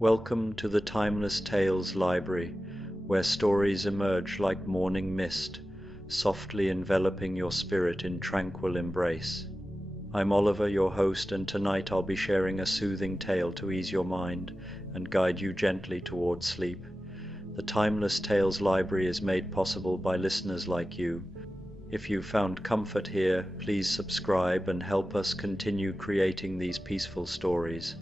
Welcome to the Timeless Tales Library, where stories emerge like morning mist, softly enveloping your spirit in tranquil embrace. I'm Oliver, your host, and tonight I'll be sharing a soothing tale to ease your mind and guide you gently towards sleep. The Timeless Tales Library is made possible by listeners like you. If you found comfort here, please subscribe and help us continue creating these peaceful stories.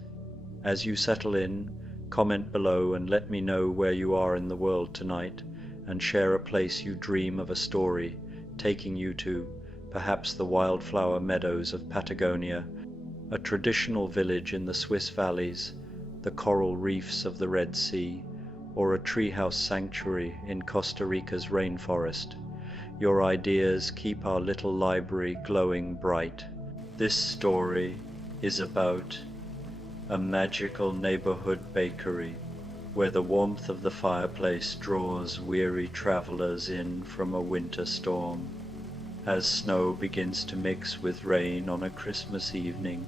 As you settle in, comment below and let me know where you are in the world tonight, and share a place you dream of a story taking you to, perhaps the wildflower meadows of Patagonia, a traditional village in the Swiss valleys, the coral reefs of the Red Sea, or a treehouse sanctuary in Costa Rica's rainforest. Your ideas keep our little library glowing bright. This story is about a magical neighborhood bakery, where the warmth of the fireplace draws weary travelers in from a winter storm. As snow begins to mix with rain on a Christmas evening,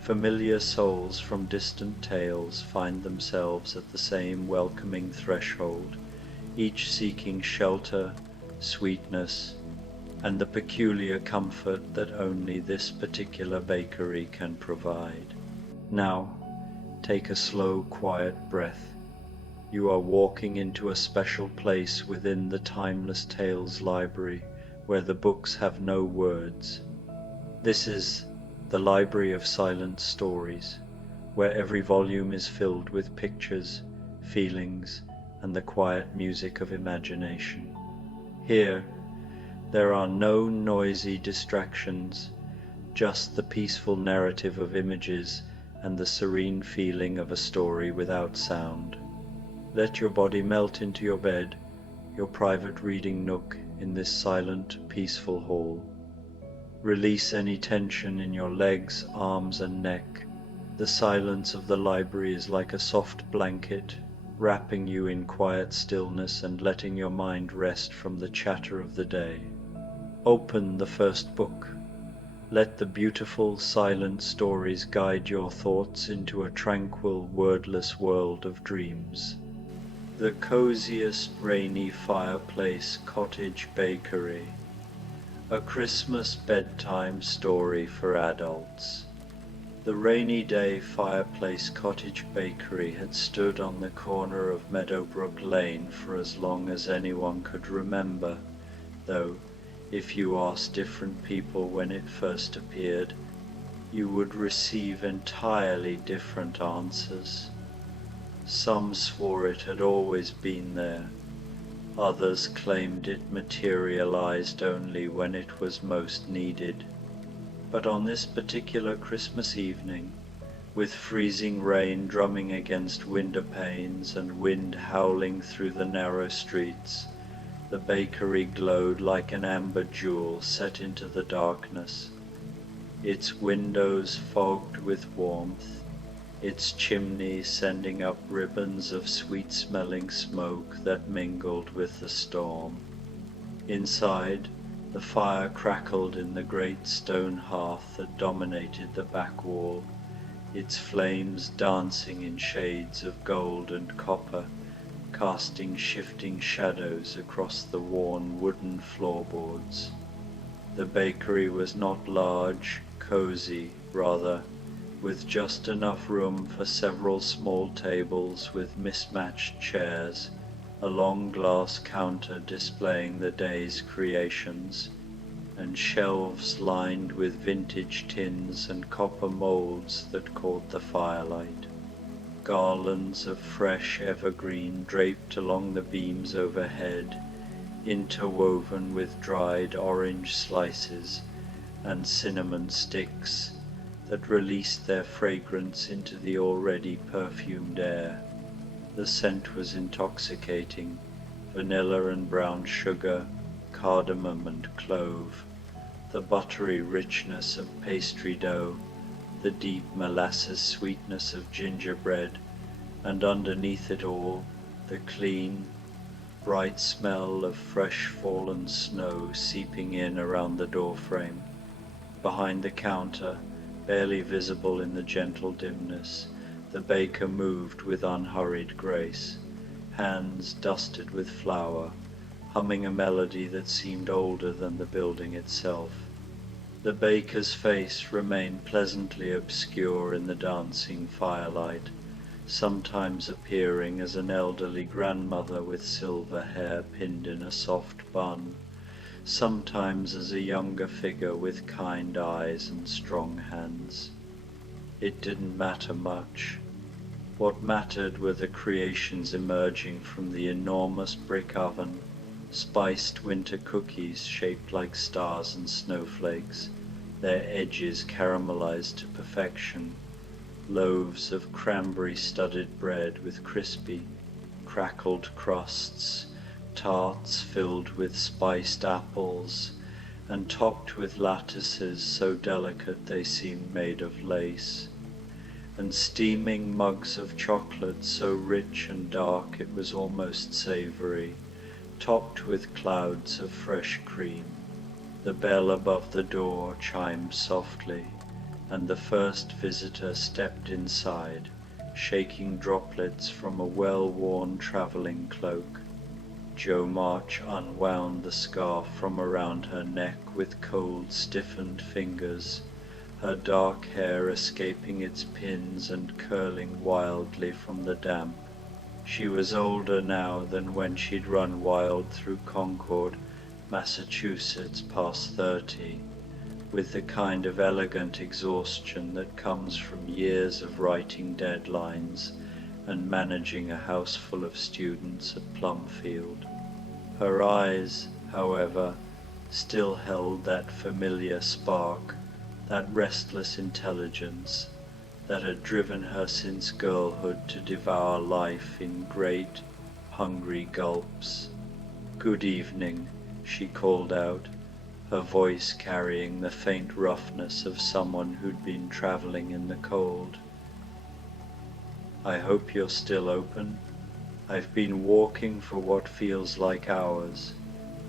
familiar souls from distant tales find themselves at the same welcoming threshold, each seeking shelter, sweetness, and the peculiar comfort that only this particular bakery can provide. Now, take a slow, quiet breath. You are walking into a special place within the Timeless Tales Library, where the books have no words. This is the Library of Silent Stories, where every volume is filled with pictures, feelings, and the quiet music of imagination. Here, there are no noisy distractions, just the peaceful narrative of images and the serene feeling of a story without sound. Let your body melt into your bed, your private reading nook in this silent, peaceful hall. Release any tension in your legs, arms, and neck. The silence of the library is like a soft blanket, wrapping you in quiet stillness and letting your mind rest from the chatter of the day. Open the first book. Let the beautiful, silent stories guide your thoughts into a tranquil, wordless world of dreams. The Coziest Rainy Fireplace Cottage Bakery. A Christmas Bedtime Story for Adults. The rainy day Fireplace Cottage Bakery had stood on the corner of Meadowbrook Lane for as long as anyone could remember, though if you asked different people when it first appeared, you would receive entirely different answers. Some swore it had always been there. Others claimed it materialized only when it was most needed. But on this particular Christmas evening, with freezing rain drumming against window panes and wind howling through the narrow streets, the bakery glowed like an amber jewel set into the darkness, its windows fogged with warmth, its chimney sending up ribbons of sweet-smelling smoke that mingled with the storm. Inside, the fire crackled in the great stone hearth that dominated the back wall, its flames dancing in shades of gold and copper, casting shifting shadows across the worn wooden floorboards. The bakery was not large, cozy, rather, with just enough room for several small tables with mismatched chairs, a long glass counter displaying the day's creations, and shelves lined with vintage tins and copper molds that caught the firelight. Garlands of fresh evergreen draped along the beams overhead, interwoven with dried orange slices and cinnamon sticks that released their fragrance into the already perfumed air. The scent was intoxicating, vanilla and brown sugar, cardamom and clove, the buttery richness of pastry dough, the deep molasses sweetness of gingerbread, and underneath it all, the clean, bright smell of fresh fallen snow seeping in around the doorframe. Behind the counter, barely visible in the gentle dimness, The baker moved with unhurried grace, hands dusted with flour, humming a melody that seemed older than the building itself. The baker's face remained pleasantly obscure in the dancing firelight, sometimes appearing as an elderly grandmother with silver hair pinned in a soft bun, sometimes as a younger figure with kind eyes and strong hands. It didn't matter much. What mattered were the creations emerging from the enormous brick oven, spiced winter cookies shaped like stars and snowflakes, their edges caramelized to perfection, loaves of cranberry-studded bread with crispy, crackled crusts, tarts filled with spiced apples, and topped with lattices so delicate they seemed made of lace, and steaming mugs of chocolate so rich and dark it was almost savory, topped with clouds of fresh cream. The bell above the door chimed softly, and the first visitor stepped inside, shaking droplets from a well-worn traveling cloak. Jo March unwound the scarf from around her neck with cold, stiffened fingers, her dark hair escaping its pins and curling wildly from the damp. She was older now than when she'd run wild through Concord, Massachusetts, past 30, with the kind of elegant exhaustion that comes from years of writing deadlines and managing a house full of students at Plumfield. Her eyes, however, still held that familiar spark, that restless intelligence that had driven her since girlhood to devour life in great, hungry gulps. "Good evening," she called out, her voice carrying the faint roughness of someone who'd been traveling in the cold. "I hope you're still open. I've been walking for what feels like hours,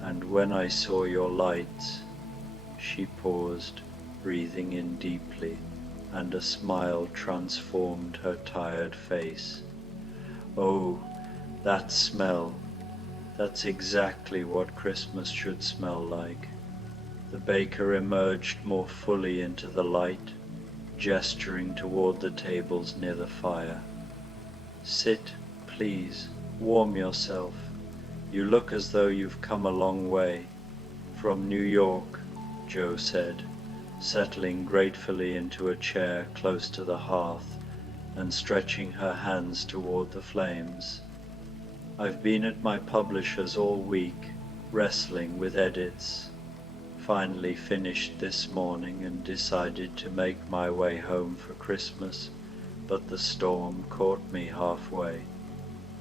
and when I saw your lights—" She paused, breathing in deeply, and a smile transformed her tired face. "Oh, that smell! That's exactly what Christmas should smell like." The baker emerged more fully into the light, gesturing toward the tables near the fire. "Sit, please, warm yourself. You look as though you've come a long way." "From New York," Jo said, settling gratefully into a chair close to the hearth and stretching her hands toward the flames. "I've been at my publisher's all week, wrestling with edits. Finally finished this morning and decided to make my way home for Christmas, but the storm caught me halfway.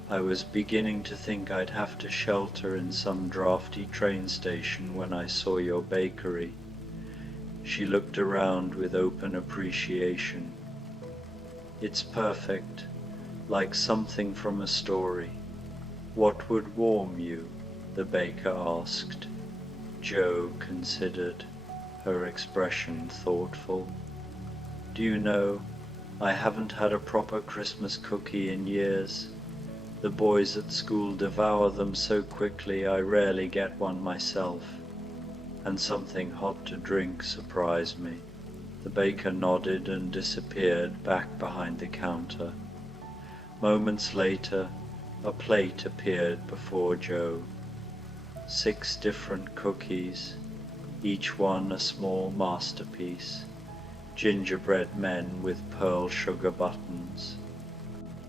I was beginning to think I'd have to shelter in some drafty train station when I saw your bakery." She looked around with open appreciation. "It's perfect, like something from a story." "What would warm you?" the baker asked. Jo considered, her expression thoughtful. "Do you know, I haven't had a proper Christmas cookie in years. The boys at school devour them so quickly I rarely get one myself. And something hot to drink surprised me." The baker nodded and disappeared back behind the counter. Moments later, a plate appeared before Jo. 6 different cookies, each one a small masterpiece. Gingerbread men with pearl sugar buttons.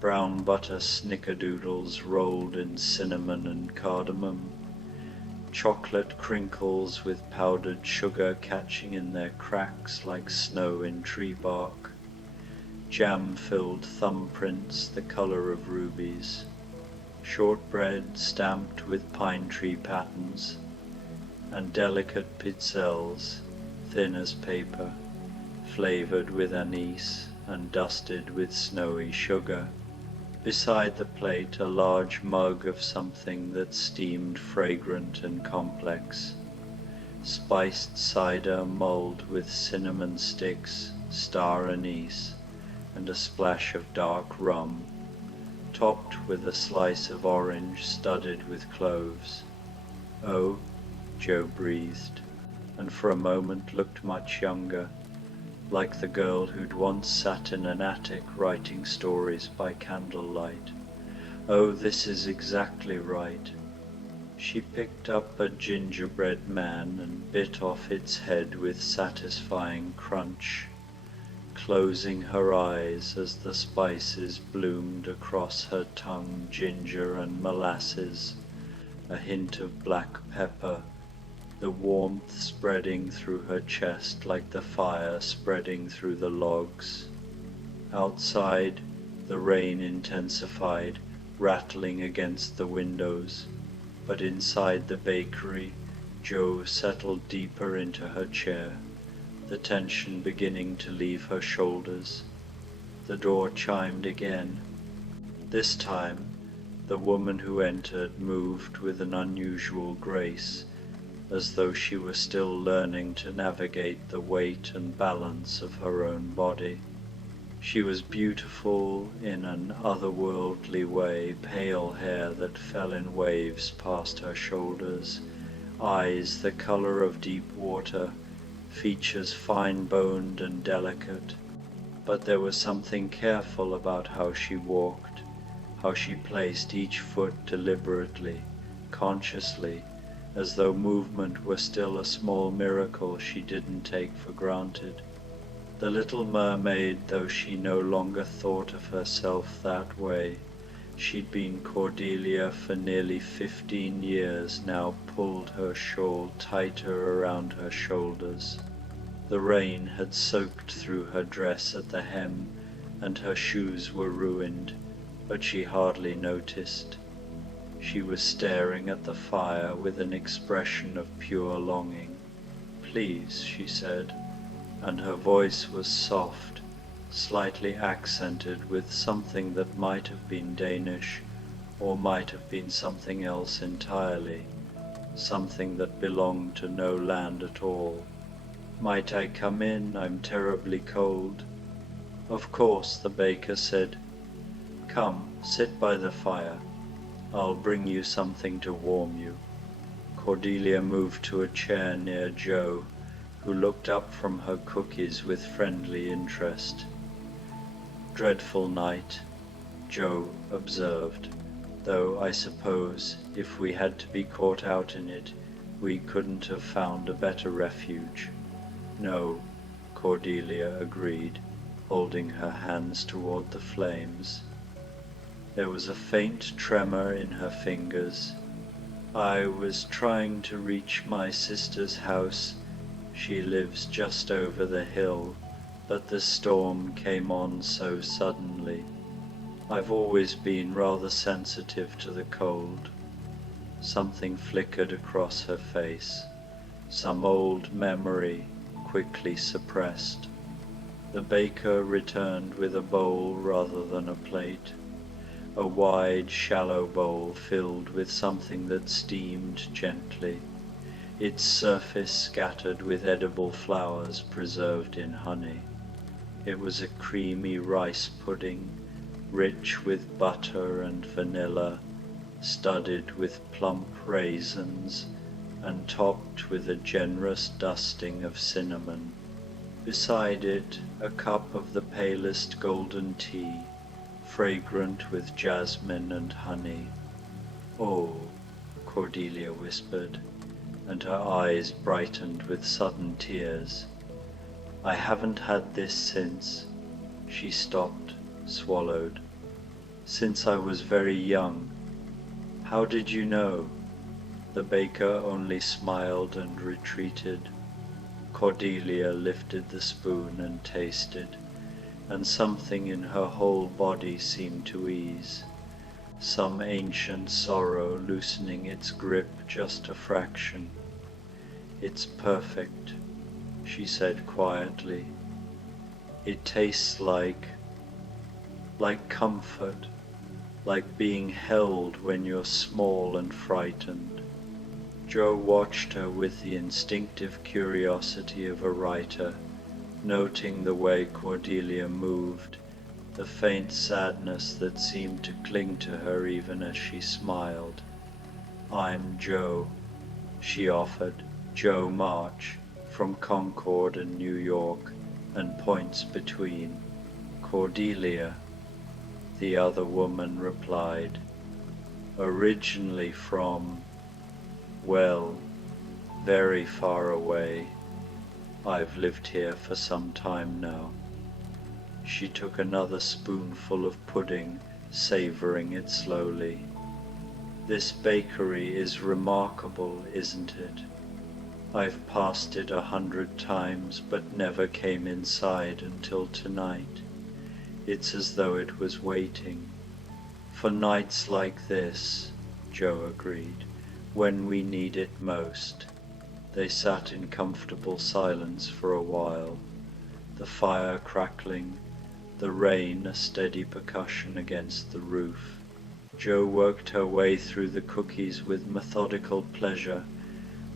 Brown butter snickerdoodles rolled in cinnamon and cardamom. Chocolate crinkles with powdered sugar catching in their cracks like snow in tree bark. Jam-filled thumbprints the color of rubies. Shortbread stamped with pine tree patterns. And delicate pizzelles, thin as paper, flavored with anise and dusted with snowy sugar. Beside the plate a large mug of something that steamed fragrant and complex. Spiced cider mulled with cinnamon sticks, star anise, and a splash of dark rum, topped with a slice of orange studded with cloves. "Oh," Joe breathed, and for a moment looked much younger, like the girl who'd once sat in an attic writing stories by candlelight. "Oh, this is exactly right." She picked up a gingerbread man and bit off its head with satisfying crunch, closing her eyes as the spices bloomed across her tongue, ginger and molasses, a hint of black pepper, the warmth spreading through her chest like the fire spreading through the logs. Outside, the rain intensified, rattling against the windows, but inside the bakery, Jo settled deeper into her chair, the tension beginning to leave her shoulders. The door chimed again. This time, the woman who entered moved with an unusual grace, as though she were still learning to navigate the weight and balance of her own body. She was beautiful in an otherworldly way, pale hair that fell in waves past her shoulders, eyes the color of deep water, features fine-boned and delicate, but there was something careful about how she walked, how she placed each foot deliberately, consciously, as though movement were still a small miracle she didn't take for granted. The little mermaid, though she no longer thought of herself that way, she'd been Cordelia for nearly 15 years now, pulled her shawl tighter around her shoulders. The rain had soaked through her dress at the hem, and her shoes were ruined, but she hardly noticed. She was staring at the fire with an expression of pure longing. "Please," she said, and her voice was soft, slightly accented with something that might have been Danish, or might have been something else entirely, something that belonged to no land at all. "Might I come in? I'm terribly cold." "Of course," the baker said. "Come, sit by the fire. I'll bring you something to warm you." Cordelia moved to a chair near Jo, who looked up from her cookies with friendly interest. "Dreadful night," Jo observed, "though I suppose if we had to be caught out in it, we couldn't have found a better refuge." "No," Cordelia agreed, holding her hands toward the flames. There was a faint tremor in her fingers. "I was trying to reach my sister's house. She lives just over the hill, but the storm came on so suddenly. I've always been rather sensitive to the cold." Something flickered across her face, some old memory quickly suppressed. The baker returned with a bowl rather than a plate, a wide, shallow bowl filled with something that steamed gently, its surface scattered with edible flowers preserved in honey. It was a creamy rice pudding, rich with butter and vanilla, studded with plump raisins, and topped with a generous dusting of cinnamon. Beside it, a cup of the palest golden tea, fragrant with jasmine and honey. "Oh," Cordelia whispered, and her eyes brightened with sudden tears. "I haven't had this since—" She stopped, swallowed. "Since I was very young." "How did you know?" The baker only smiled and retreated. Cordelia lifted the spoon and tasted, and something in her whole body seemed to ease, some ancient sorrow loosening its grip just a fraction. "It's perfect," she said quietly. "It tastes like comfort, like being held when you're small and frightened." Jo watched her with the instinctive curiosity of a writer, noting the way Cordelia moved, the faint sadness that seemed to cling to her even as she smiled. "I'm Joe," she offered, "Joe March, from Concord and New York, and points between." "Cordelia," the other woman replied. "Originally from, well, very far away. I've lived here for some time now." She took another spoonful of pudding, savoring it slowly. "This bakery is remarkable, isn't it? I've passed it 100 times, but never came inside until tonight. It's as though it was waiting. For nights like this," Joe agreed, "when we need it most." They sat in comfortable silence for a while, the fire crackling, the rain a steady percussion against the roof. Jo worked her way through the cookies with methodical pleasure,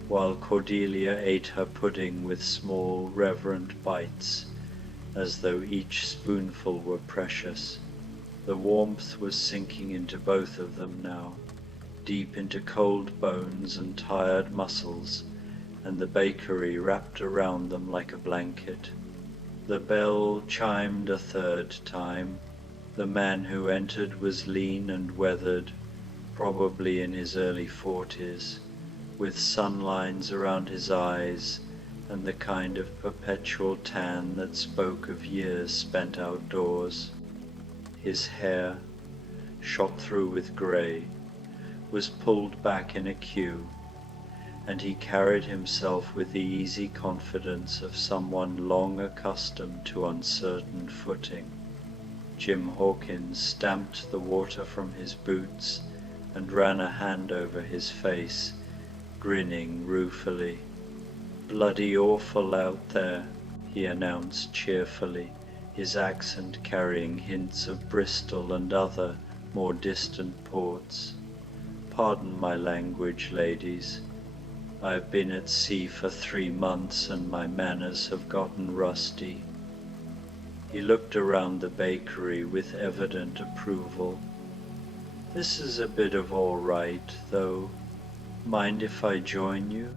while Cordelia ate her pudding with small, reverent bites, as though each spoonful were precious. The warmth was sinking into both of them now, deep into cold bones and tired muscles, and the bakery wrapped around them like a blanket. The bell chimed a third time. The man who entered was lean and weathered, probably in his early 40s, with sun lines around his eyes and the kind of perpetual tan that spoke of years spent outdoors. His hair, shot through with grey, was pulled back in a queue, and he carried himself with the easy confidence of someone long accustomed to uncertain footing. Jim Hawkins stamped the water from his boots and ran a hand over his face, grinning ruefully. "Bloody awful out there," he announced cheerfully, his accent carrying hints of Bristol and other, more distant ports. "Pardon my language, ladies. I've been at sea for 3 months and my manners have gotten rusty." He looked around the bakery with evident approval. "This is a bit of all right, though. Mind if I join you?"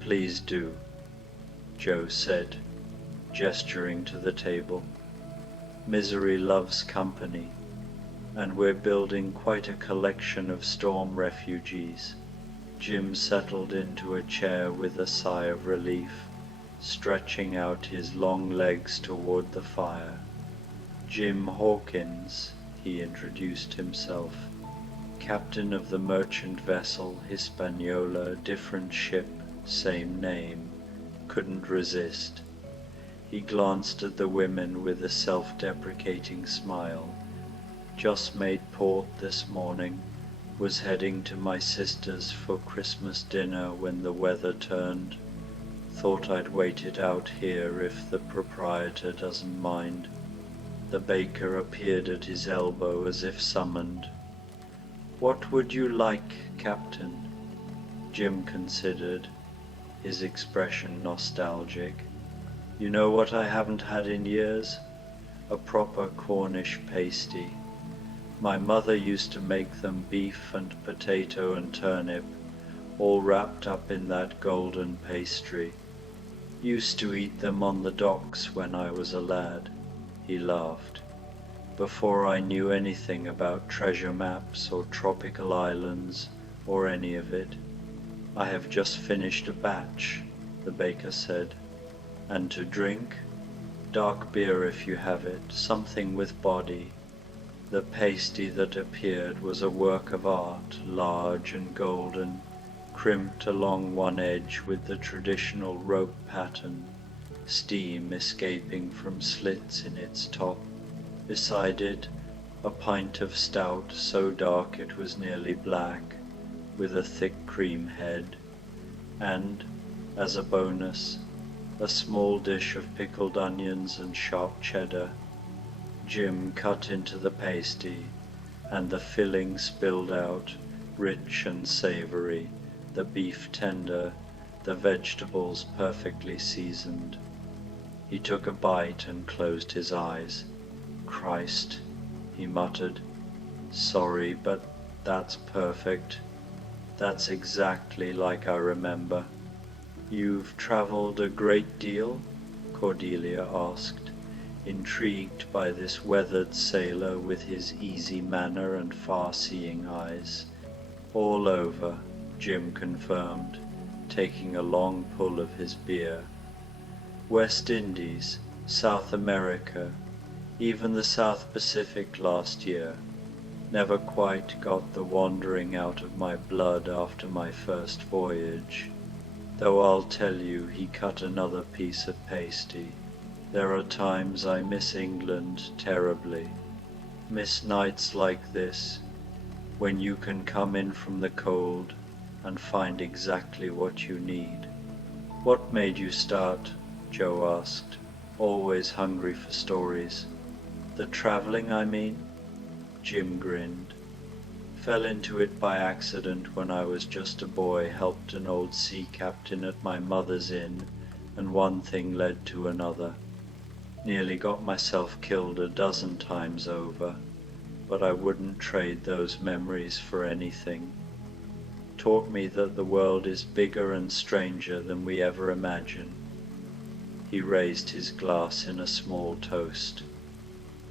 "Please do," Jo said, gesturing to the table. "Misery loves company, and we're building quite a collection of storm refugees." Jim settled into a chair with a sigh of relief, stretching out his long legs toward the fire. "Jim Hawkins," he introduced himself, "captain of the merchant vessel Hispaniola, different ship, same name." Couldn't resist. He glanced at the women with a self-deprecating smile. "Just made port this morning. Was heading to my sister's for Christmas dinner when the weather turned. Thought I'd wait it out here if the proprietor doesn't mind." The baker appeared at his elbow as if summoned. "What would you like, Captain?" Jim considered, his expression nostalgic. "You know what I haven't had in years? A proper Cornish pasty. My mother used to make them beef and potato and turnip, all wrapped up in that golden pastry. Used to eat them on the docks when I was a lad." He laughed. "Before I knew anything about treasure maps or tropical islands or any of it." "I have just finished a batch," the baker said. "And to drink? Dark beer if you have it, something with body." The pasty that appeared was a work of art, large and golden, crimped along one edge with the traditional rope pattern, steam escaping from slits in its top. Beside it, a pint of stout so dark it was nearly black, with a thick cream head, and, as a bonus, a small dish of pickled onions and sharp cheddar. Jim cut into the pasty, and the filling spilled out, rich and savory, the beef tender, the vegetables perfectly seasoned. He took a bite and closed his eyes. Christ, he muttered. Sorry, but that's perfect. That's exactly like I remember. You've traveled a great deal? Cordelia asked, intrigued by this weathered sailor with his easy manner and far-seeing eyes. All over, Jim confirmed, taking a long pull of his beer. West Indies, South America, even the South Pacific last year. Never quite got the wandering out of my blood after my first voyage. Though I'll tell you, he cut another piece of pasty. There are times I miss England terribly. Miss nights like this, when you can come in from the cold and find exactly what you need. What made you start? Joe asked, always hungry for stories. The traveling, I mean? Jim grinned. Fell into it by accident when I was just a boy, helped an old sea captain at my mother's inn, and one thing led to another. Nearly got myself killed a dozen times over, but I wouldn't trade those memories for anything. Taught me that the world is bigger and stranger than we ever imagine. He raised his glass in a small toast.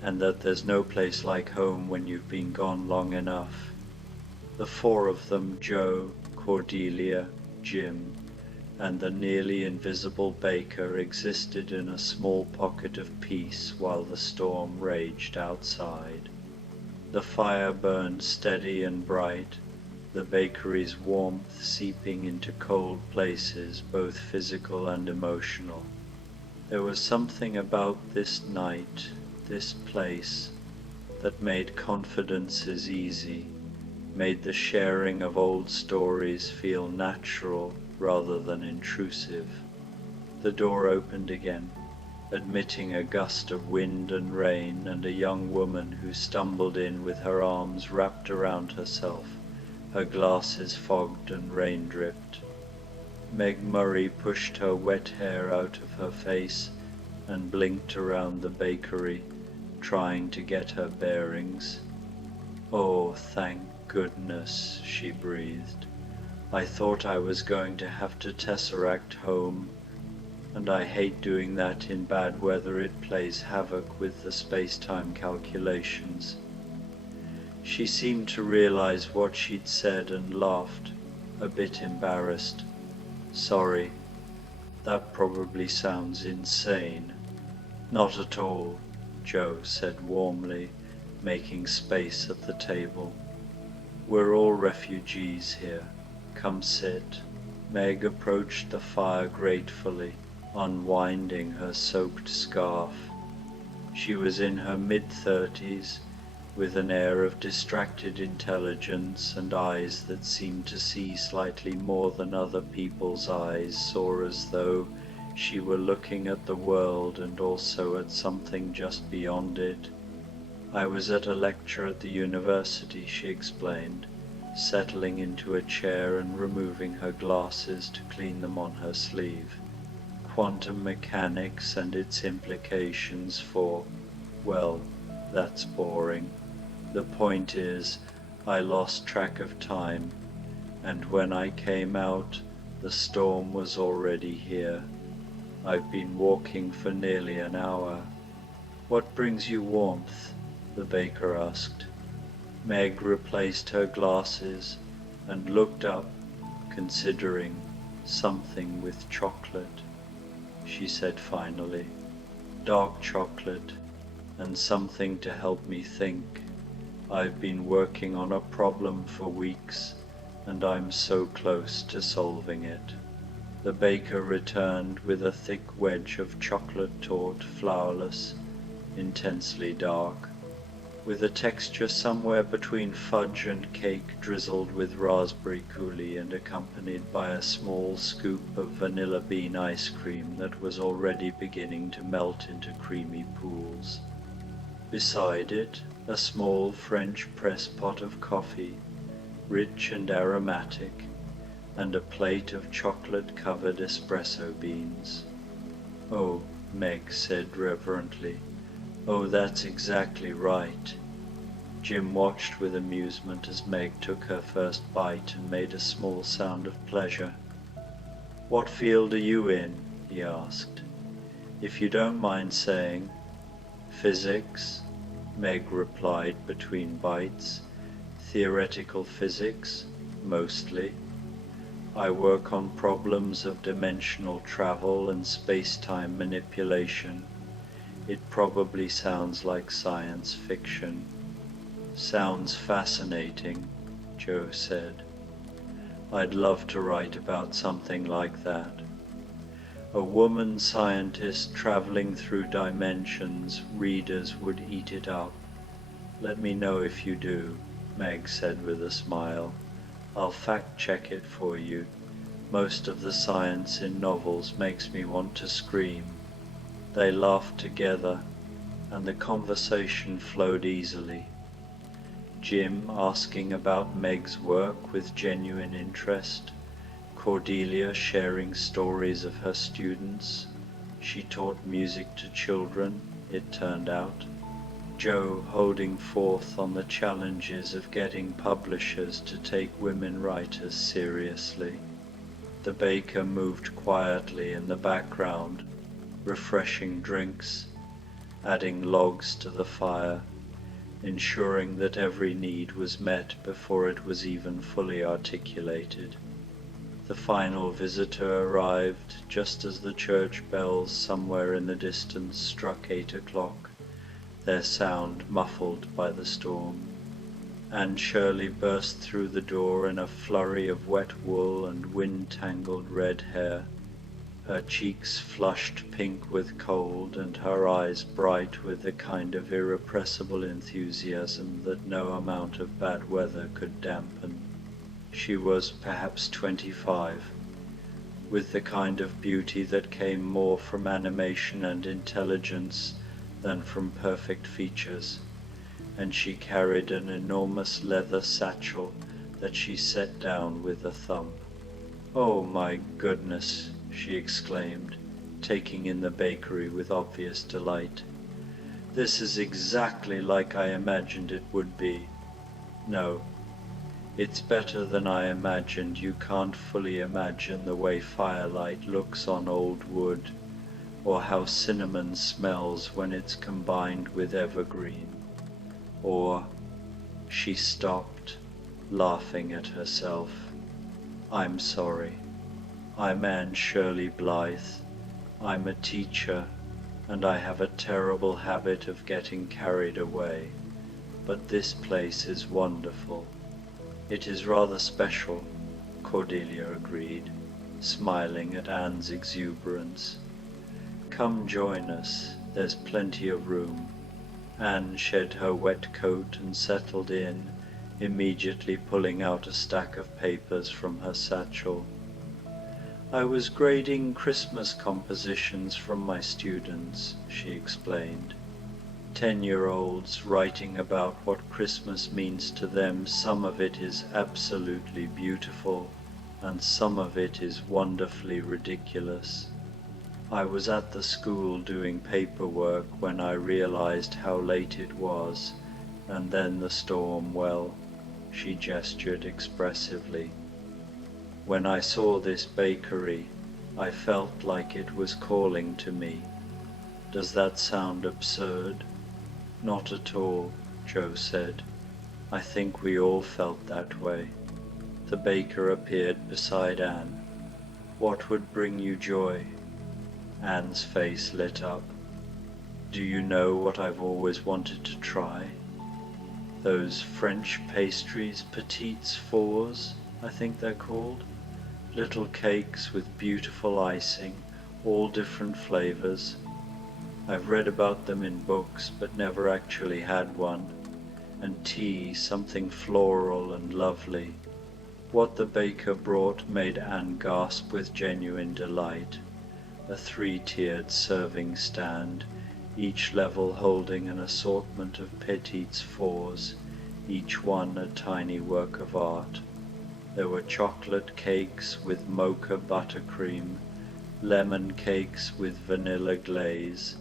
And that there's no place like home when you've been gone long enough. The four of them, Joe, Cordelia, Jim, and the nearly invisible baker, existed in a small pocket of peace while the storm raged outside. The fire burned steady and bright, the bakery's warmth seeping into cold places, both physical and emotional. There was something about this night, this place, that made confidences easy, made the sharing of old stories feel natural rather than intrusive. The door opened again, admitting a gust of wind and rain and a young woman who stumbled in with her arms wrapped around herself, her glasses fogged and rain-dripped. Meg Murray pushed her wet hair out of her face and blinked around the bakery, trying to get her bearings. Oh, thank goodness, she breathed. I thought I was going to have to tesseract home, and I hate doing that in bad weather. It plays havoc with the space-time calculations. She seemed to realize what she'd said and laughed, a bit embarrassed. Sorry, that probably sounds insane. Not at all, Joe said warmly, making space at the table. We're all refugees here. Come sit. Meg approached the fire gratefully, unwinding her soaked scarf. She was in her mid-30s, with an air of distracted intelligence and eyes that seemed to see slightly more than other people's eyes saw, as though she were looking at the world and also at something just beyond it. I was at a lecture at the university, she explained, settling into a chair and removing her glasses to clean them on her sleeve. Quantum mechanics and its implications for, well, that's boring. The point is, I lost track of time, and when I came out, the storm was already here. I've been walking for nearly an hour. What brings you warmth? The baker asked. Meg replaced her glasses and looked up, considering. Something with chocolate, she said finally. Dark chocolate, and something to help me think. I've been working on a problem for weeks, and I'm so close to solving it. The baker returned with a thick wedge of chocolate torte, flourless, intensely dark, with a texture somewhere between fudge and cake, drizzled with raspberry coulis and accompanied by a small scoop of vanilla bean ice cream that was already beginning to melt into creamy pools. Beside it, a small French press pot of coffee, rich and aromatic, and a plate of chocolate-covered espresso beans. Oh, Meg said reverently, Oh, that's exactly right. Jim watched with amusement as Meg took her first bite and made a small sound of pleasure. "What field are you in?" he asked. "If you don't mind saying." "Physics," Meg replied between bites. "Theoretical physics, mostly. I work on problems of dimensional travel and space-time manipulation. It probably sounds like science fiction." "Sounds fascinating," Joe said. "I'd love to write about something like that. A woman scientist traveling through dimensions, readers would eat it up. Let me know if you do," Meg said with a smile. "I'll fact-check it for you. Most of the science in novels makes me want to scream." They laughed together, and the conversation flowed easily. Jim asking about Meg's work with genuine interest, Cordelia sharing stories of her students. She taught music to children, it turned out. Joe holding forth on the challenges of getting publishers to take women writers seriously. The baker moved quietly in the background, refreshing drinks, adding logs to the fire, ensuring that every need was met before it was even fully articulated. The final visitor arrived just as the church bells somewhere in the distance struck 8 o'clock, their sound muffled by the storm. Anne Shirley burst through the door in a flurry of wet wool and wind-tangled red hair, her cheeks flushed pink with cold and her eyes bright with the kind of irrepressible enthusiasm that no amount of bad weather could dampen. She was perhaps 25, with the kind of beauty that came more from animation and intelligence than from perfect features, and she carried an enormous leather satchel that she set down with a thump. "Oh my goodness," she exclaimed, taking in the bakery with obvious delight. "This is exactly like I imagined it would be. No, it's better than I imagined. You can't fully imagine the way firelight looks on old wood, or how cinnamon smells when it's combined with evergreen, or—" She stopped, laughing at herself. "I'm sorry. I'm Anne Shirley Blythe. I'm a teacher, and I have a terrible habit of getting carried away. But this place is wonderful." "It is rather special," Cordelia agreed, smiling at Anne's exuberance. "Come join us. There's plenty of room." Anne shed her wet coat and settled in, immediately pulling out a stack of papers from her satchel. "I was grading Christmas compositions from my students," she explained. 10-year-olds writing about what Christmas means to them. Some of it is absolutely beautiful, and some of it is wonderfully ridiculous. I was at the school doing paperwork when I realized how late it was, and then the storm, well, she gestured expressively. When I saw this bakery, I felt like it was calling to me. Does that sound absurd? Not at all, Joe said. I think we all felt that way. The baker appeared beside Anne. What would bring you joy? Anne's face lit up. Do you know what I've always wanted to try? Those French pastries, petites fours, I think they're called. Little cakes with beautiful icing, all different flavors. I've read about them in books, but never actually had one. And tea, something floral and lovely. What the baker brought made Anne gasp with genuine delight. A 3-tiered serving stand, each level holding an assortment of petites fours, each one a tiny work of art. There were chocolate cakes with mocha buttercream, lemon cakes with vanilla glaze,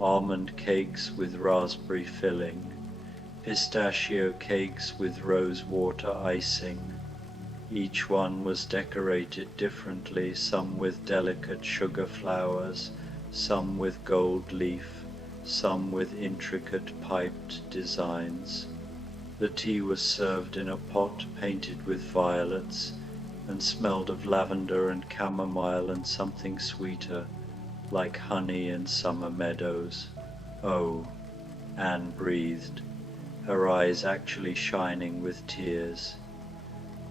almond cakes with raspberry filling, pistachio cakes with rose water icing. Each one was decorated differently, some with delicate sugar flowers, some with gold leaf, some with intricate piped designs. The tea was served in a pot painted with violets, and smelled of lavender and chamomile and something sweeter, like honey in summer meadows. Oh, Anne breathed, her eyes actually shining with tears.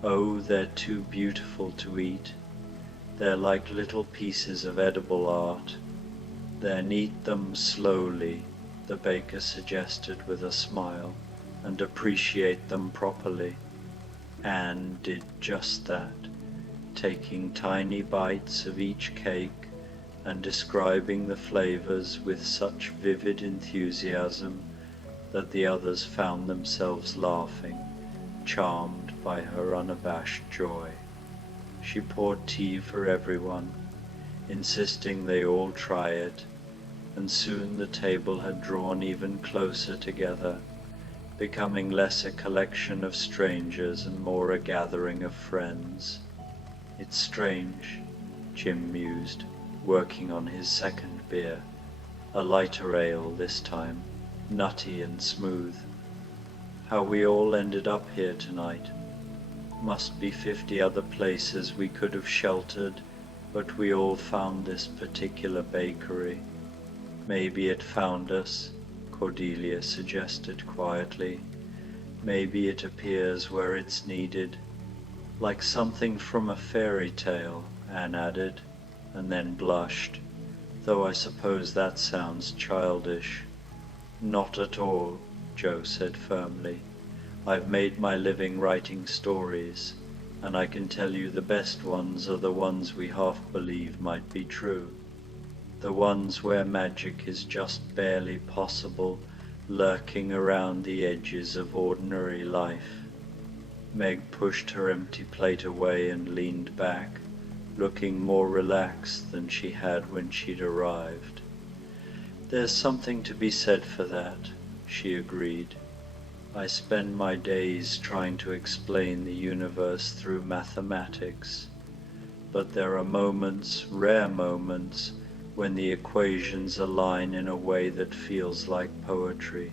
Oh, they're too beautiful to eat. They're like little pieces of edible art. Then eat them slowly, the baker suggested with a smile, and appreciate them properly. Anne did just that, taking tiny bites of each cake and describing the flavors with such vivid enthusiasm that the others found themselves laughing, charmed by her unabashed joy. She poured tea for everyone, insisting they all try it, and soon the table had drawn even closer together, becoming less a collection of strangers and more a gathering of friends. It's strange, Jim mused, working on his second beer, a lighter ale this time, nutty and smooth. How we all ended up here tonight. Must be 50 other places we could have sheltered, but we all found this particular bakery. Maybe it found us, Cordelia suggested quietly. Maybe it appears where it's needed. Like something from a fairy tale, Anne added, and then blushed, though I suppose that sounds childish. Not at all, Joe said firmly. I've made my living writing stories, and I can tell you the best ones are the ones we half believe might be true. The ones where magic is just barely possible, lurking around the edges of ordinary life. Meg pushed her empty plate away and leaned back, looking more relaxed than she had when she'd arrived. There's something to be said for that, she agreed. I spend my days trying to explain the universe through mathematics, but there are moments, rare moments, when the equations align in a way that feels like poetry,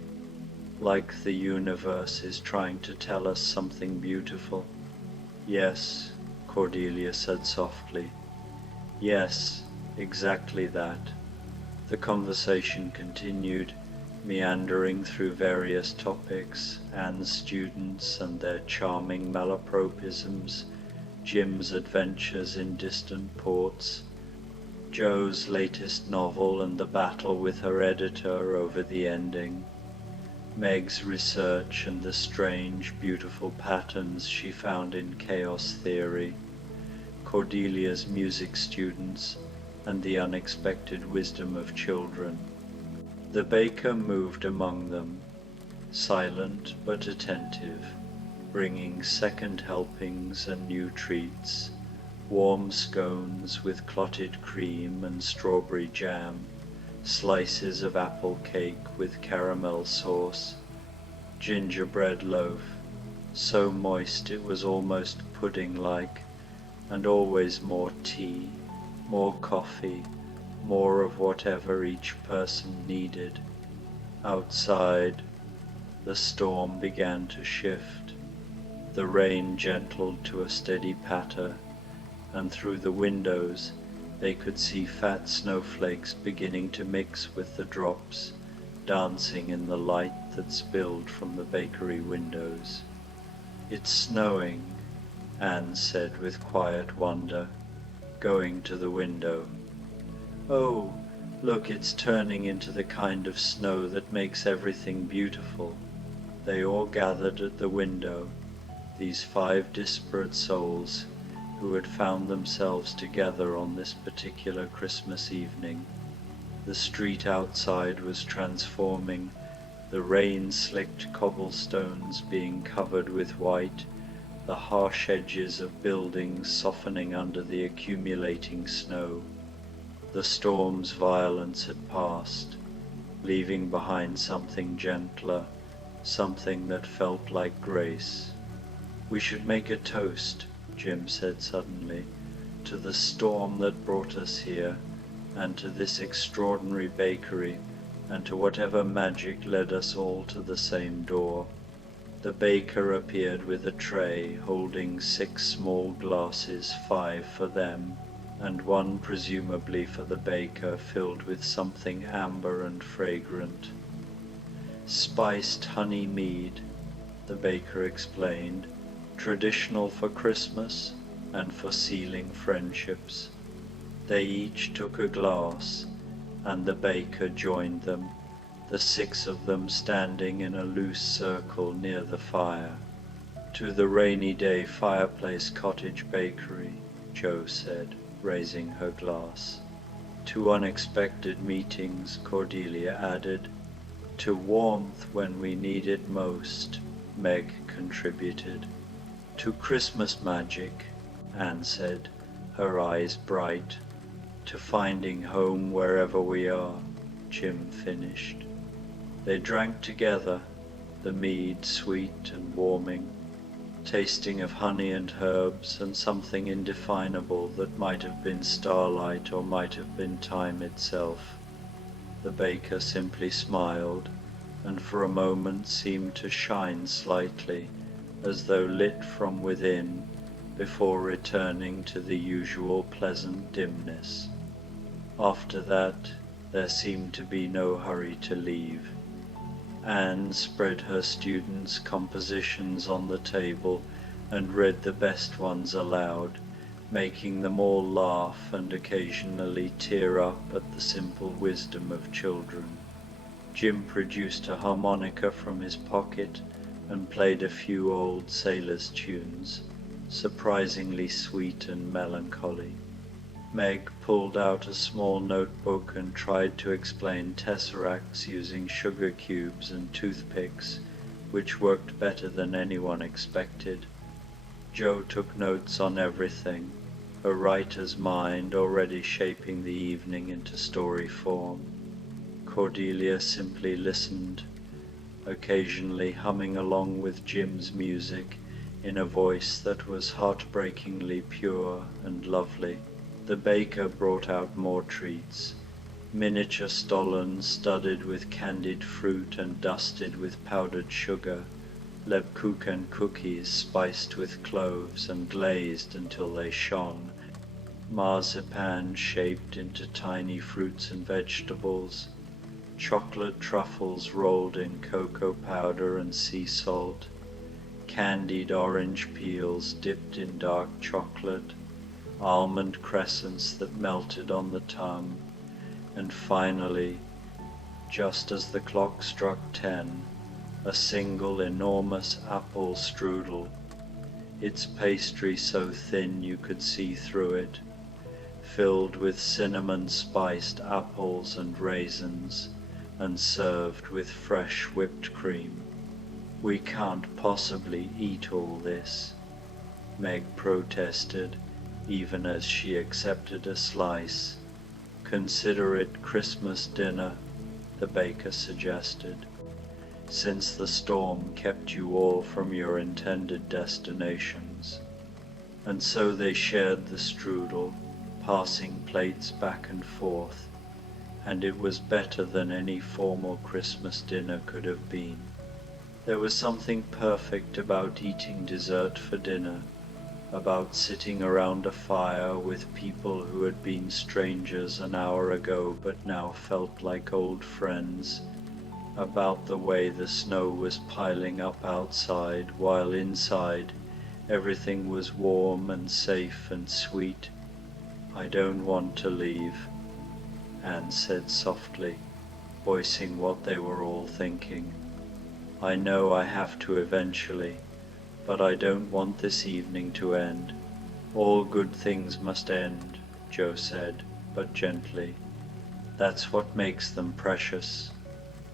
like the universe is trying to tell us something beautiful. Yes, Cordelia said softly. Yes, exactly that. The conversation continued, meandering through various topics, Anne's students and their charming malapropisms, Jim's adventures in distant ports, Jo's latest novel and the battle with her editor over the ending, Meg's research and the strange, beautiful patterns she found in chaos theory, Cordelia's music students, and the unexpected wisdom of children. The baker moved among them, silent but attentive, bringing second helpings and new treats, warm scones with clotted cream and strawberry jam, slices of apple cake with caramel sauce, gingerbread loaf, so moist it was almost pudding-like, and always more tea, more coffee, more of whatever each person needed. Outside, the storm began to shift. The rain gentled to a steady patter, and through the windows they could see fat snowflakes beginning to mix with the drops, dancing in the light that spilled from the bakery windows. "It's snowing," Anne said with quiet wonder, going to the window. "Oh, look, it's turning into the kind of snow that makes everything beautiful." They all gathered at the window, these 5 disparate souls who had found themselves together on this particular Christmas evening. The street outside was transforming, the rain-slicked cobblestones being covered with white, the harsh edges of buildings softening under the accumulating snow. The storm's violence had passed. leaving behind something gentler, something that felt like grace. "We should make a toast," Jim said suddenly, "to the storm that brought us here, and to this extraordinary bakery, and to whatever magic led us all to the same door." The baker appeared with a tray holding 6 small glasses, 5 for them, and one presumably for the baker, filled with something amber and fragrant. "Spiced honey mead," the baker explained, "traditional for Christmas and for sealing friendships." They each took a glass, and the baker joined them, the 6 of them standing in a loose circle near the fire. "To the rainy day Fireplace Cottage bakery," Jo said, raising her glass. "To unexpected meetings," Cordelia added. "To warmth when we need it most," Meg contributed. "To Christmas magic," Anne said, her eyes bright. "To finding home wherever we are," Jim finished. They drank together, the mead sweet and warming, tasting of honey and herbs and something indefinable that might have been starlight or might have been time itself. The baker simply smiled, and for a moment seemed to shine slightly, as though lit from within, before returning to the usual pleasant dimness. After that, there seemed to be no hurry to leave. Anne spread her students' compositions on the table and read the best ones aloud, making them all laugh and occasionally tear up at the simple wisdom of children. Jim produced a harmonica from his pocket and played a few old sailors' tunes, surprisingly sweet and melancholy. Meg pulled out a small notebook and tried to explain tesseracts using sugar cubes and toothpicks, which worked better than anyone expected. Jo took notes on everything, her writer's mind already shaping the evening into story form. Cordelia simply listened, occasionally humming along with Jim's music in a voice that was heartbreakingly pure and lovely. The baker brought out more treats, miniature stolons studded with candied fruit and dusted with powdered sugar, Lebkuchen cookies spiced with cloves and glazed until they shone, marzipan shaped into tiny fruits and vegetables, chocolate truffles rolled in cocoa powder and sea salt, candied orange peels dipped in dark chocolate, almond crescents that melted on the tongue, and finally, just as the clock struck 10, a single enormous apple strudel, its pastry so thin you could see through it, filled with cinnamon-spiced apples and raisins, and served with fresh whipped cream. "We can't possibly eat all this," Meg protested, even as she accepted a slice. "Consider it Christmas dinner," the baker suggested, "since the storm kept you all from your intended destinations." And so they shared the strudel, passing plates back and forth, and it was better than any formal Christmas dinner could have been. There was something perfect about eating dessert for dinner, about sitting around a fire with people who had been strangers an hour ago but now felt like old friends, about the way the snow was piling up outside while inside everything was warm and safe and sweet. "I don't want to leave," Anne said softly, voicing what they were all thinking. "I know I have to eventually, but I don't want this evening to end. All good things must end," Jo said, but gently. "That's what makes them precious."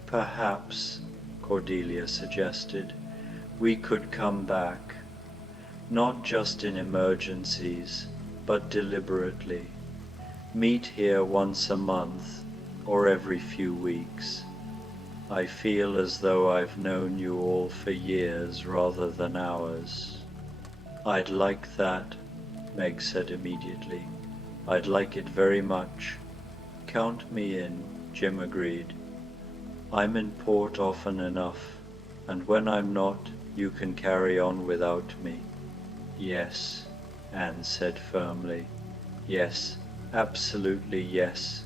"Perhaps," Cordelia suggested, "we could come back, not just in emergencies, but deliberately. Meet here once a month, or every few weeks, I feel as though I've known you all for years rather than hours. I'd like that, Meg said immediately. I'd like it very much. Count me in, Jim agreed. I'm in port often enough, and when I'm not, you can carry on without me. Yes, Anne said firmly. Yes, absolutely yes.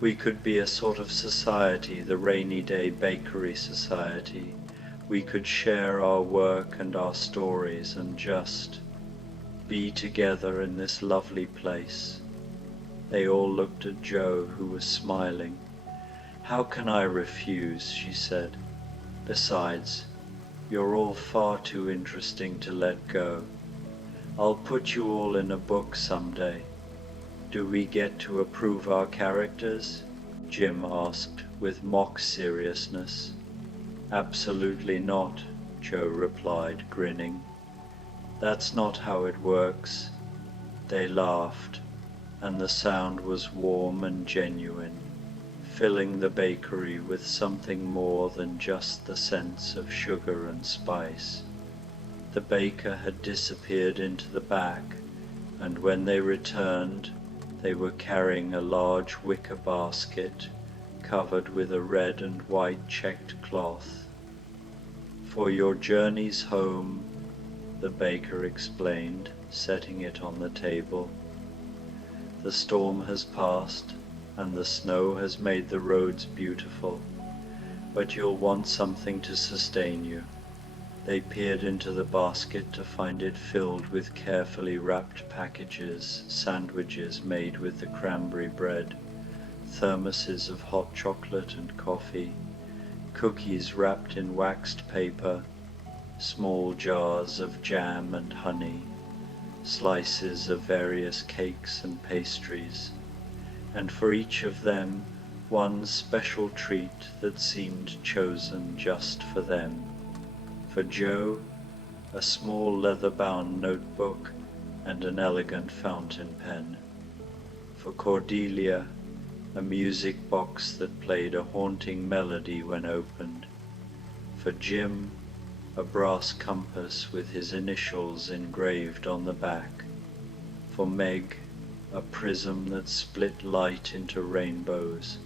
We could be a sort of society, the Rainy Day Bakery Society. We could share our work and our stories and just be together in this lovely place. They all looked at Jo, who was smiling. How can I refuse, she said. Besides, you're all far too interesting to let go. I'll put you all in a book someday. Do we get to approve our characters? Jim asked with mock seriousness. Absolutely not, Jo replied, grinning. That's not how it works. They laughed, and the sound was warm and genuine, filling the bakery with something more than just the sense of sugar and spice. The baker had disappeared into the back, and when they returned, they were carrying a large wicker basket covered with a red and white checked cloth. For your journeys home, the baker explained, setting it on the table. The storm has passed, and the snow has made the roads beautiful, but you'll want something to sustain you. They peered into the basket to find it filled with carefully wrapped packages, sandwiches made with the cranberry bread, thermoses of hot chocolate and coffee, cookies wrapped in waxed paper, small jars of jam and honey, slices of various cakes and pastries, and for each of them one special treat that seemed chosen just for them. For Jo, a small leather-bound notebook and an elegant fountain pen. For Cordelia, a music box that played a haunting melody when opened. For Jim, a brass compass with his initials engraved on the back. For Meg, a prism that split light into rainbows.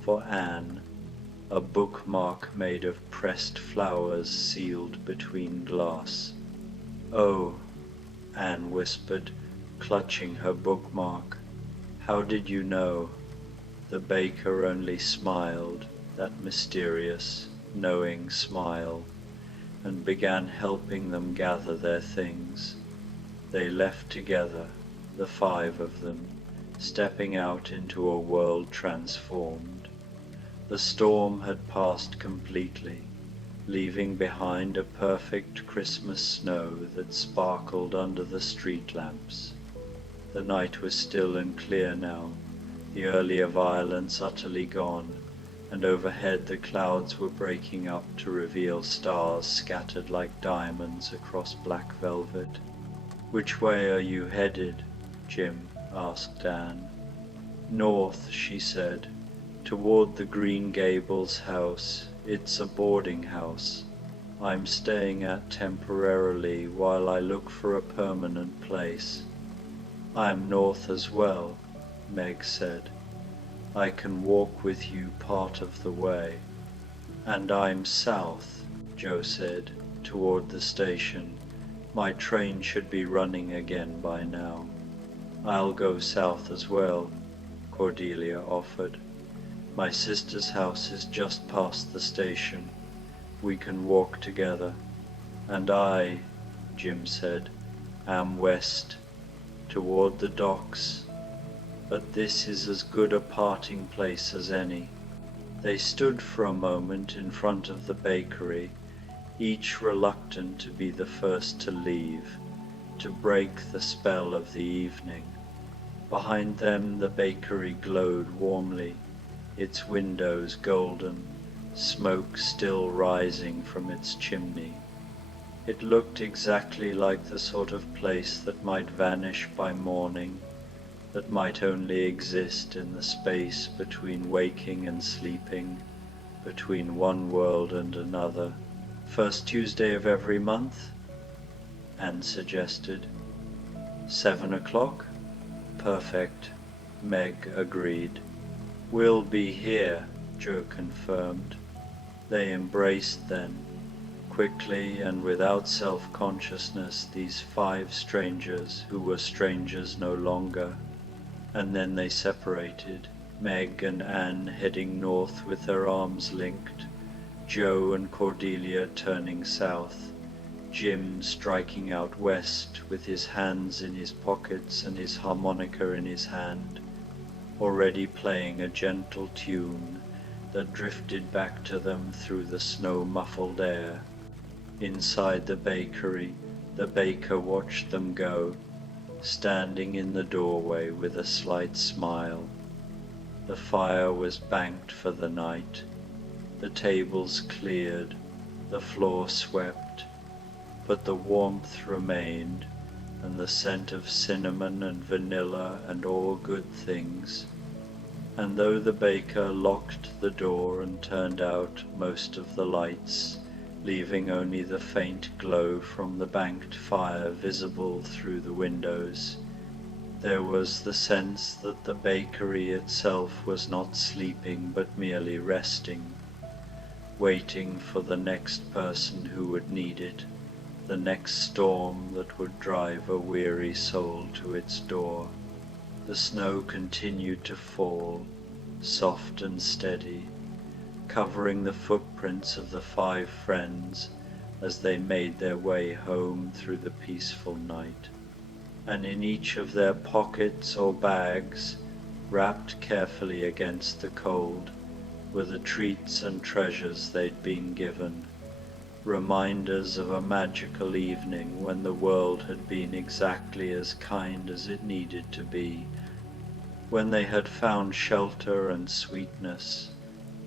For Anne, a bookmark made of pressed flowers sealed between glass. Oh, Anne whispered, clutching her bookmark. How did you know? The baker only smiled, that mysterious, knowing smile, and began helping them gather their things. They left together, the 5 of them, stepping out into a world transformed. The storm had passed completely, leaving behind a perfect Christmas snow that sparkled under the street lamps. The night was still and clear now, the earlier violence utterly gone, and overhead the clouds were breaking up to reveal stars scattered like diamonds across black velvet. Which way are you headed? Jim asked Anne. North, she said, toward the Green Gables house. It's a boarding house I'm staying at temporarily while I look for a permanent place. I'm north as well, Meg said. I can walk with you part of the way. And I'm south, Jo said, toward the station. My train should be running again by now. I'll go south as well, Cordelia offered. My sister's house is just past the station. We can walk together. And I, Jim said, am west, toward the docks. But this is as good a parting place as any. They stood for a moment in front of the bakery, each reluctant to be the first to leave, to break the spell of the evening. Behind them the bakery glowed warmly, its windows golden, smoke still rising from its chimney. It looked exactly like the sort of place that might vanish by morning, that might only exist in the space between waking and sleeping, between one world and another. First Tuesday of every month? Anne suggested. 7 o'clock? Perfect, Meg agreed. We'll be here, Joe confirmed. They embraced then. Quickly and without self-consciousness, these 5 strangers who were strangers no longer. And then they separated, Meg and Anne heading north with their arms linked, Joe and Cordelia turning south, Jim striking out west with his hands in his pockets and his harmonica in his hand, already playing a gentle tune that drifted back to them through the snow-muffled air. Inside the bakery, the baker watched them go, standing in the doorway with a slight smile. The fire was banked for the night, the tables cleared, the floor swept, but the warmth remained, and the scent of cinnamon and vanilla and all good things. And though the baker locked the door and turned out most of the lights, leaving only the faint glow from the banked fire visible through the windows, there was the sense that the bakery itself was not sleeping but merely resting, waiting for the next person who would need it, the next storm that would drive a weary soul to its door. The snow continued to fall, soft and steady, covering the footprints of the 5 friends as they made their way home through the peaceful night. And in each of their pockets or bags, wrapped carefully against the cold, were the treats and treasures they'd been given, reminders of a magical evening when the world had been exactly as kind as it needed to be, when they had found shelter and sweetness,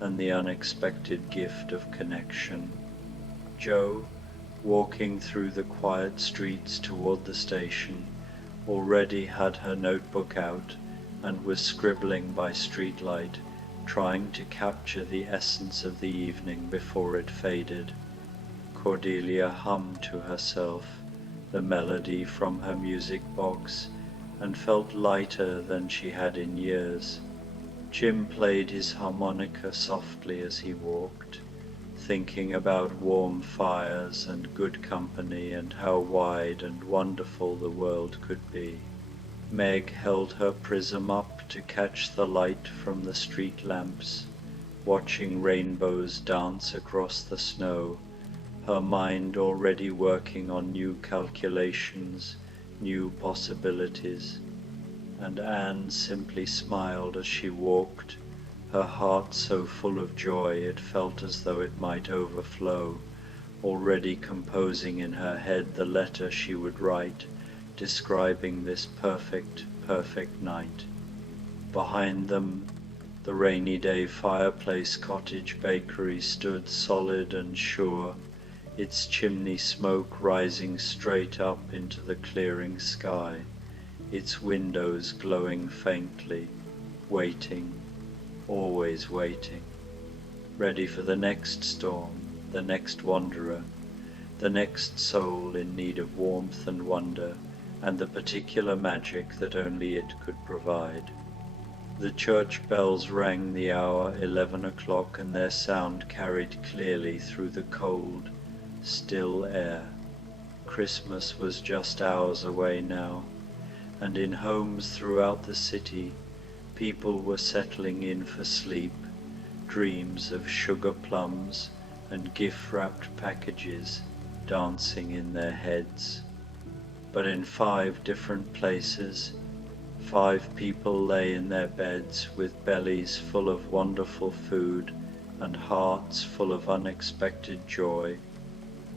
and the unexpected gift of connection. Joe, walking through the quiet streets toward the station, already had her notebook out and was scribbling by streetlight, trying to capture the essence of the evening before it faded. Cordelia hummed to herself the melody from her music box and felt lighter than she had in years. Jim played his harmonica softly as he walked, thinking about warm fires and good company and how wide and wonderful the world could be. Meg held her prism up to catch the light from the street lamps, watching rainbows dance across the snow, her mind already working on new calculations, new possibilities. And Anne simply smiled as she walked, her heart so full of joy it felt as though it might overflow, already composing in her head the letter she would write, describing this perfect, perfect night. Behind them, the rainy day Fireplace Cottage bakery stood solid and sure, its chimney smoke rising straight up into the clearing sky, its windows glowing faintly, waiting, always waiting, ready for the next storm, the next wanderer, the next soul in need of warmth and wonder, and the particular magic that only it could provide. The church bells rang the hour 11 o'clock, and their sound carried clearly through the cold, still air. Christmas was just hours away now, and in homes throughout the city, people were settling in for sleep, dreams of sugar plums and gift-wrapped packages dancing in their heads. But in 5 different places, 5 people lay in their beds with bellies full of wonderful food and hearts full of unexpected joy,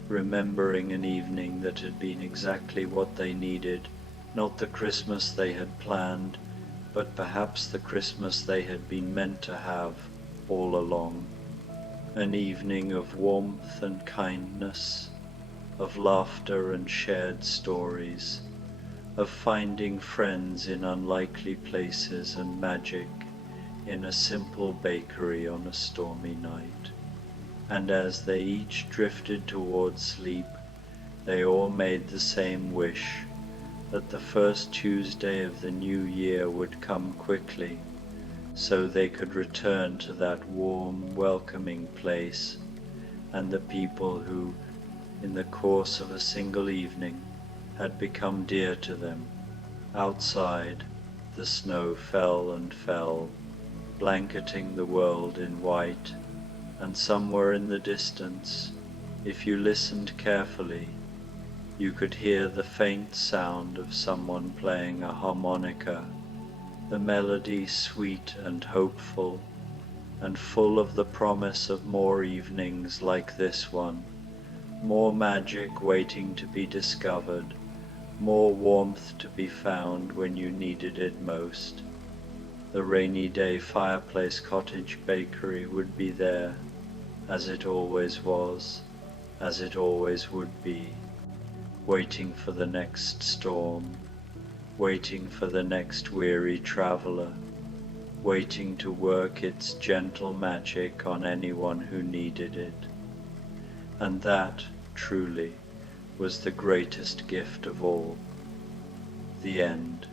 remembering an evening that had been exactly what they needed, not the Christmas they had planned, but perhaps the Christmas they had been meant to have all along. An evening of warmth and kindness, of laughter and shared stories, of finding friends in unlikely places and magic in a simple bakery on a stormy night. And as they each drifted towards sleep, they all made the same wish, that the first Tuesday of the new year would come quickly, so they could return to that warm, welcoming place, and the people who, in the course of a single evening, had become dear to them. Outside, the snow fell and fell, blanketing the world in white, and somewhere in the distance, if you listened carefully, you could hear the faint sound of someone playing a harmonica, the melody sweet and hopeful, and full of the promise of more evenings like this one, more magic waiting to be discovered, more warmth to be found when you needed it most. The rainy day Fireplace Cottage bakery would be there, as it always was, as it always would be, waiting for the next storm, waiting for the next weary traveler, waiting to work its gentle magic on anyone who needed it. And that, truly, was the greatest gift of all. The end.